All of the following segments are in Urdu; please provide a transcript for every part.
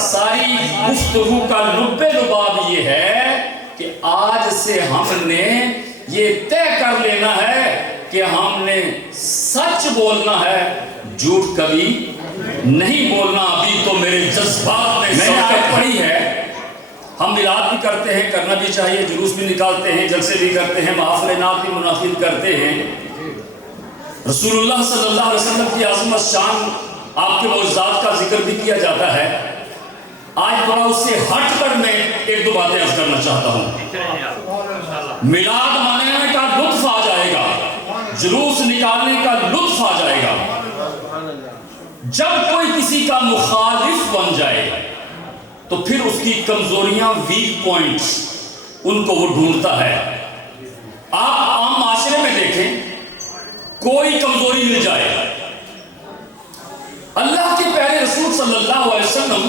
ساری گفتگو کا لب لباب یہ ہے کہ آج سے ہم نے یہ طے کر لینا ہے کہ ہم نے سچ بولنا ہے، جھوٹ کبھی نہیں بولنا۔ ابھی تو میرے جذبات میں نے آیت پڑھی ہے، ہم میلاد بھی کرتے ہیں، کرنا بھی چاہیے، جلوس بھی نکالتے ہیں، جلسے بھی کرتے ہیں، محافل نعت بھی منعقد کرتے ہیں، رسول اللہ صلی اللہ علیہ وسلم کی عظمت شان، آپ کے معجزات کا ذکر بھی کیا جاتا ہے۔ آج تھوڑا اس سے ہٹ کر میں ایک دو باتیں عرض کرنا چاہتا ہوں۔ میلاد منانے کا لطف آ جائے گا، جلوس نکالنے کا لطف آ جائے گا جب کوئی کسی کا مخالف بن جائے تو پھر اس کی کمزوریاں، ویک پوائنٹس، ان کو وہ ڈھونڈتا ہے۔ آپ عام معاشرے میں دیکھیں، کوئی کمزوری مل جائے، اللہ کے پیارے رسول صلی اللہ علیہ وسلم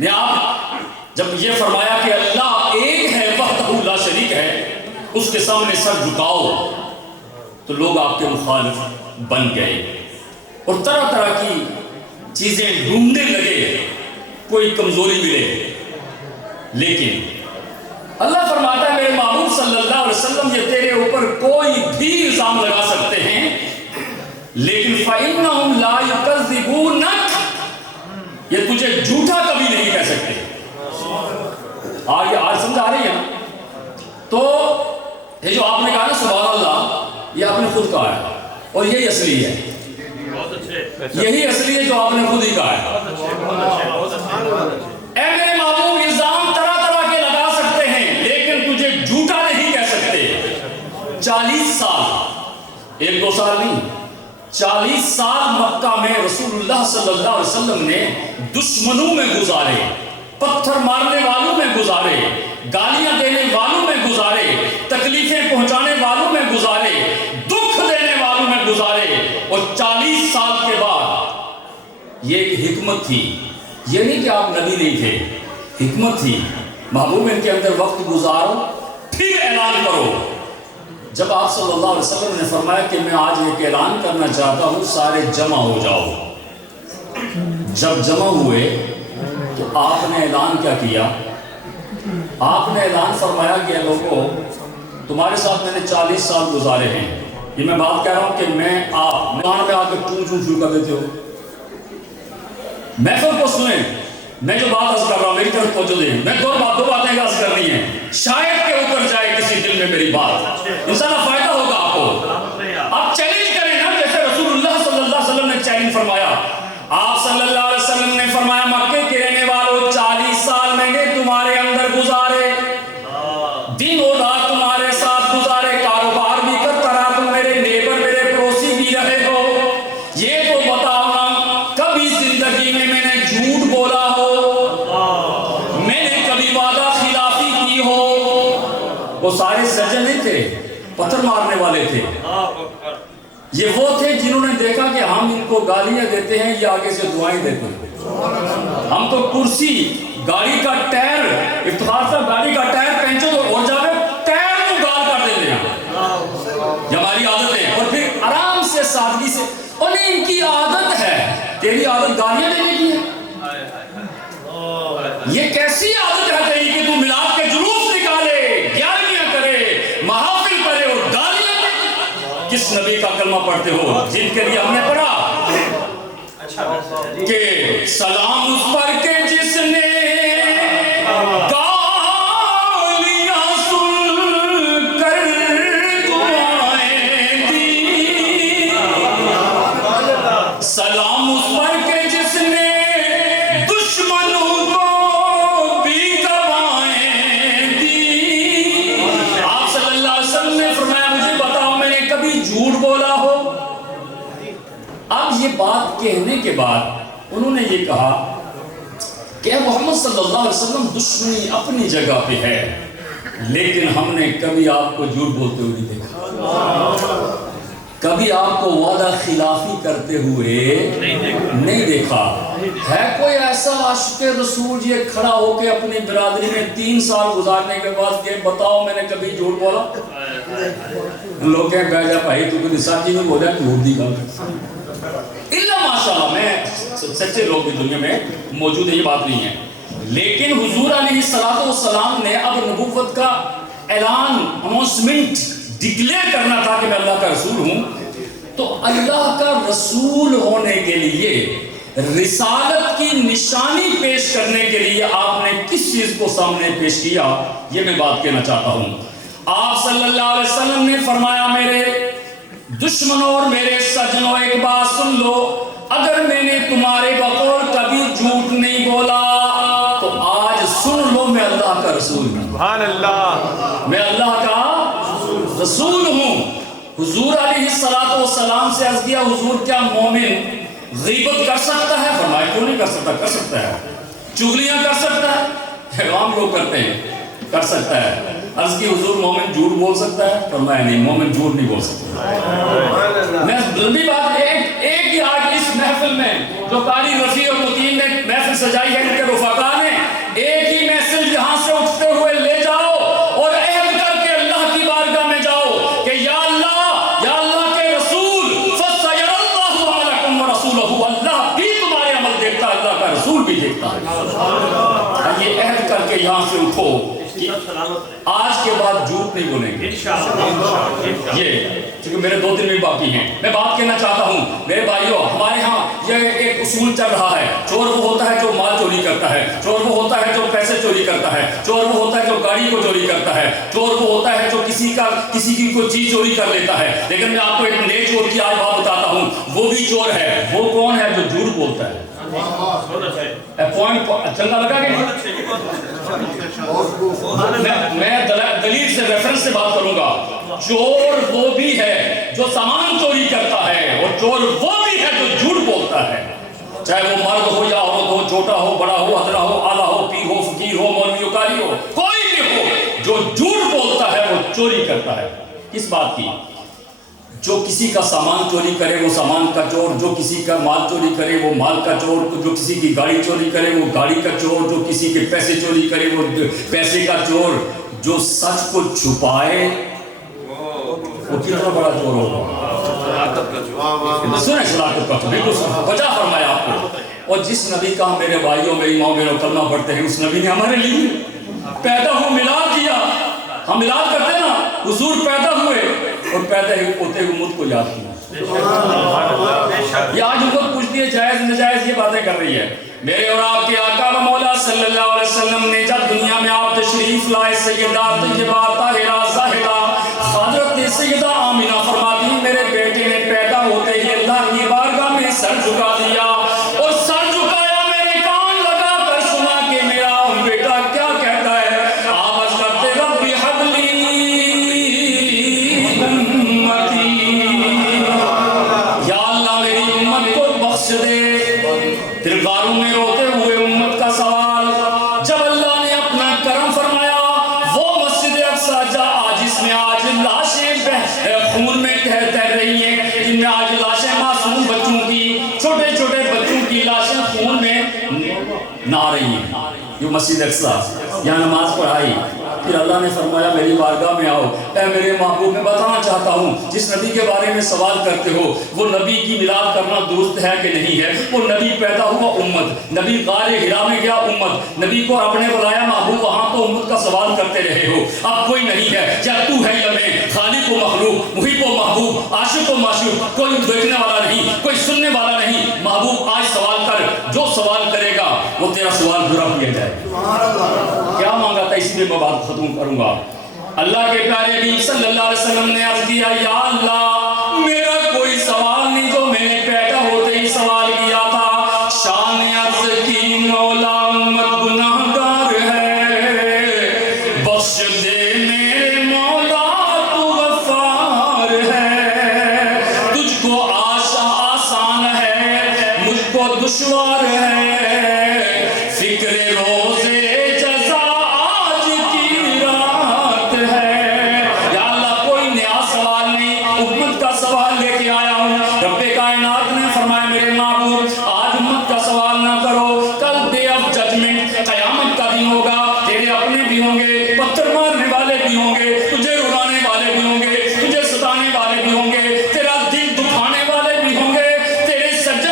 نے آپ جب یہ فرمایا کہ اللہ ایک ہے، وحدہ لا شریک ہے، اس کے سامنے سر جھکاؤ، تو لوگ آپ کے مخالف بن گئے اور طرح طرح کی چیزیں ڈھونڈنے لگے، کوئی کمزوری ملے۔ لیکن اللہ فرماتا ہے میرے محبوب صلی اللہ علیہ وسلم یہ تیرے اوپر کوئی بھی الزام لگا سکتے ہیں، لیکن فَإِنَّهُمْ لَا يُكَذِّبُونَكَ، یہ تجھے جھوٹا کبھی نہیں کہہ سکتے۔ آج سمجھ آ رہی ہے؟ تو یہ جو آپ نے کہا نا سبحان اللہ، یہ آپ نے خود کہا ہے اور یہی اصلی ہے، یہی اصلی ہے جو آپ نے خود ہی کہا ہے۔ اے میرے محبوب، الزام طرح طرح کے لگا سکتے ہیں لیکن تجھے جھوٹا نہیں کہہ سکتے۔ 40 سال، 1-2 سال نہیں، 40 سال مکہ میں رسول اللہ صلی اللہ علیہ وسلم نے دشمنوں میں گزارے، پتھر مارنے والوں میں گزارے، گالیاں دینے والوں میں گزارے، تکلیفیں پہنچانے والوں میں گزارے، دکھ دینے والوں میں گزارے، اور 40 سال کے بعد یہ ایک حکمت تھی، یہ نہیں کہ آپ نبی نہیں تھے، حکمت تھی، محبوب ان کے اندر وقت گزارو پھر اعلان کرو۔ جب آپ صلی اللہ علیہ وسلم نے فرمایا کہ میں آج ایک اعلان کرنا چاہتا ہوں، سارے جمع ہو جاؤ، جب جمع ہوئے تو آپ نے اعلان کیا کیا؟ آپ نے اعلان فرمایا کہ لوگوں تمہارے ساتھ میں نے 40 سال گزارے ہیں، یہ میں بات کہہ رہا ہوں کہ میں آپ میدان میں آ کے چون چون شروع کر دیتے ہو، محفل کو سنیں، میں جو بات عرض کر رہا ہوں میری طرف توجہ دیں، میں دو باتیں عرض کرنی ہیں، شاید کہ اوپر جائے کسی دل میں میری بات، انشاءاللہ فائدہ ہوگا آپ کو۔ آپ چیلنج کریں نا، جیسے رسول اللہ صلی اللہ علیہ وسلم نے چیلنج فرمایا، آپ صلی اللہ علیہ وسلم نے فرمایا مکے کے رہنے والوں 40 سال میں نے تمہارے اندر گزارے، دن اور رات تمہارے ساتھ گزارے، کاروبار بھی کرتا رہا، تم میرے نیبر میرے پڑوسی بھی رہے ہو، یہ تو بتاؤ نا کبھی زندگی میں نے جھوٹ بولا ہو، میں نے کبھی وعدہ خلافی کی ہو؟ وہ سارے سجن نہیں تھے، پتھر مارنے والے تھے، یہ وہ تھے جنہوں نے دیکھا کہ ہم ان کو گالیاں دیتے ہیں، یہ آگے سے دعائیں دیتے ہیں، ہم تو کرسی، گاڑی کا ٹائر، افتخار صاحب گاڑی کا ٹائر پینچو تو اور جاوے ٹائر کو گال کر دیتے ہیں، یہ ہماری عادت ہے، اور پھر آرام سے سادگی سے، اور ان کی عادت ہے، تیری عادت گالیاں دینے کی ہے، یہ کیسی عادت ہے تیری کہ تو میلاد کے جلوس نکالے، گیارہویں کرے، محافل کرے اور گالیاں دے؟ کس نبی کا کلمہ پڑھتے ہو جن کے لیے ہم نے پڑھا کہ سلام اس پر کے جس نے گالیاں سن کر دعائیں دی، سلام اس پر کے جس نے دشمنوں کو بھی گوائیں دی۔ آپ صلی اللہ علیہ وسلم نے فرمایا مجھے بتاؤ میں نے کبھی جھوٹ بولا ہو؟ اب یہ بات کہنے کے بعد انہوں نے یہ کہا کہ محمد صلی اللہ علیہ وسلم دشمنی اپنی جگہ پہ ہے، لیکن ہم نے کبھی آپ کو جھوٹ بولتے ہوئے نہیں دیکھا، کبھی آپ کو وعدہ خلافی کرتے ہوئے نہیں دیکھا۔ ہے کوئی ایسا عاشق رسول یہ کھڑا ہو کے اپنی برادری میں 3 سال گزارنے کے بعد کہ بتاؤ میں نے کبھی جھوٹ بولا؟ لوگ کہیں بیٹھ جا بھائی تو کوئی سچ ہی نہیں بولا، جھوٹ دی گل الا ماشاءاللہ، میں سچے لوگ بھی دنیا میں موجود ہیں، یہ بات نہیں ہے، لیکن حضور علیہ السلام نے اب نبوت کا اعلان، اناؤنسمنٹ ڈکلیئر کرنا تھا کہ میں اللہ کا رسول ہوں، تو اللہ کا رسول ہونے کے لیے رسالت کی نشانی پیش کرنے کے لیے آپ نے کس چیز کو سامنے پیش کیا، یہ میں بات کہنا چاہتا ہوں۔ آپ صلی اللہ علیہ وسلم نے فرمایا میرے دشمنوں اور میرے سجنوں ایک بات سن لو، اگر میں نے تمہارے بقول کبھی جھوٹ نہیں بولا تو آج سن لو میں اللہ کا رسول ہوں، سبحان اللہ، میں اللہ کا رسول ہوں۔ حضور علیہ السلام سے عرض کیا حضور کیا مومن غیبت کر سکتا ہے؟ فرمایا کیوں نہیں کر سکتا، کر سکتا ہے۔ چغلیاں کر سکتا ہے؟ عام لوگ کرتے ہیں، کر سکتا ہے۔ عرض کی حضور مومن جھوٹ بول سکتا ہے؟ فرمایا نہیں، مومن جھوٹ نہیں بول سکتا۔ میں لمبی بات ایک ہی آج اس محفل میں جو قاری رفیع اور متین نے محفل سجائی ہے، ان کے رفقا نے ایک ہی میسج یہاں سے اٹھتے ہوئے لے جاؤ اور عہد کر کے اللہ کی بارگاہ میں جاؤ کہ یا اللہ کے رسول فَسَيَرَ اللَّهُ عَمَلَكُمْ وَرَسُولُهُ، اللہ بھی تمہارے عمل دیکھتا ہے، اللہ کا رسول بھی دیکھتا ہے۔ یہ عہد کر کے یہاں سے اٹھو کہ آج کے بعد جھوٹ نہیں بولیں گے، یہ چونکہ میرے 2 دن بھی باقی ہیں۔ میں بات کہنا چاہتا ہوں میرے بھائیوں، ہمارے ہاں یہ ایک اصول چل رہا ہے، چور وہ ہوتا ہے جو مال چوری کرتا ہے، چور وہ ہوتا ہے جو پیسے چوری کرتا ہے، چور وہ ہوتا ہے جو گاڑی کو چوری کرتا ہے، چور وہ ہوتا ہے جو کسی کی کوئی چیز چوری کر لیتا ہے۔ لیکن میں آپ کو ایک نئے چور کی آج بات بتاتا ہوں، وہ بھی چور ہے۔ وہ کون ہے؟ جو جھوٹ بولتا ہے۔ چنگا لگا کہ میں دلیل سے ریفرنس سے بات کروں گا۔ چور وہ بھی ہے جو سامان چوری کرتا ہے، اور چور وہ بھی ہے جو جھوٹ بولتا ہے، چاہے وہ مرد ہو یا عورت ہو، چھوٹا ہو بڑا ہو، ادنا ہو اعلیٰ ہو، پیر ہو فقیر ہو مولوی ہو قاری ہو، کوئی بھی ہو، جو جھوٹ بولتا ہے وہ چوری کرتا ہے۔ کس بات کی؟ جو کسی کا سامان چوری کرے وہ سامان کا چور، جو کسی کا مال چوری کرے وہ مال کا چور، جو کسی کی گاڑی چوری کرے وہ گاڑی کا چور، جو کسی کے پیسے چوری کرے وہ پیسے کا چور، جو سچ کو چھپائے وہ کتنا بڑا چور ہوگا؟ سنیں شراکت کا چور، بالکل وجہ فرمایا آپ کو۔ اور جس نبی کا میرے بھائیوں میری ماں میرے کلمہ پڑھتے ہیں، اس نبی نے ہمارے لیے پیدا ہو میلاد کیا۔ ہم میلاد کرتے ہیں نا، حضور پیدا ہوئے اور پیدا ہوتے ہوئے امت کو یاد کیا۔ یہ آج امت پوچھتی ہے جائز نجائز، یہ باتیں کر رہی ہے۔ میرے اور آپ کے آقا و مولا صلی اللہ علیہ وسلم نے جب دنیا میں آپ تشریف لائے، سیدہ طیبہ طاہرہ زاہدہ حضرت سیدہ آمینہ فرماتی میرے بیٹے نے پیدا ہوتے ہی اللہ کی بارگاہ میں سر جھکا دیا، اور سر جھکایا، میرے کان لگا کر سنا کہ میرا بیٹا کیا کہتا ہے۔ آواز کرتے ربی حبلی امتی، یا اللہ میری امت کو بخش دے۔ پھر غاروں میں روتے ہوئے امت کا سوال، جب اللہ نے اپنا کرم فرمایا، وہ مسجد اقصیٰ جس میں آج لاشیں خون میں تیر رہی ہیں، جن میں آج لاشیں معصوم بچوں کی، چھوٹے چھوٹے بچوں کی لاشیں خون میں نہ رہی ہیں، یہ مسجد اقصیٰ یہاں نماز پڑھائی۔ پھر اللہ نے فرمایا میری بارگاہ میں آؤ، اے میرے محبوب میں بتانا چاہتا ہوں جس نبی کے بارے میں سوال کرتے ہو وہ نبی کی میلاد کرنا درست ہے کہ نہیں ہے؟ وہ نبی پیدا ہوا امت، نبی غار حرا میں گیا امت، نبی کو رب نے بلایا محبوب وہاں تو امت کا سوال کرتے رہے ہو، اب کوئی نہیں ہے، یا تو ہے یا میں، خالق و مخلوق، محب و محبوب، عاشق و معشوق، کوئی دیکھنے والا نہیں، کوئی سننے والا نہیں۔ محبوب آج سوال کر، جو سوال کرے گا وہ تیرا سوال پورا کیا جائے۔ کیا مانگا تھا؟ اس لیے میں بات ختم کروں گا۔ اللہ کے پیارے نبی صلی اللہ علیہ وسلم نے عرض کیا یا اللہ میرا کوئی سوال نہیں جو میں نے پیدا ہوتے ہی سوال کیا تھا۔ شان عرض کی مولا امت گناہگار ہے، بخش دے میرے مولا تو غفار ہے، تجھ کو آسان ہے مجھ کو دشوار ہے، فکر روزے جزا آج کی رات ہے۔ یا اللہ کوئی نیا سوال نہیں، امت کا سوال لے کے آیا ہوں۔ رب کائنات نے فرمایا میرے محبوب آج امت کا سوال نہ کرو، کل ڈے آف ججمنٹ قیامت کا دن ہوگا، تیرے اپنے بھی ہوں گے، پتھر مارنے والے بھی ہوں گے، تجھے رلانے والے بھی ہوں گے، تجھے ستانے والے بھی ہوں گے، تیرا دل دکھانے والے بھی ہوں گے، تیرے سجدے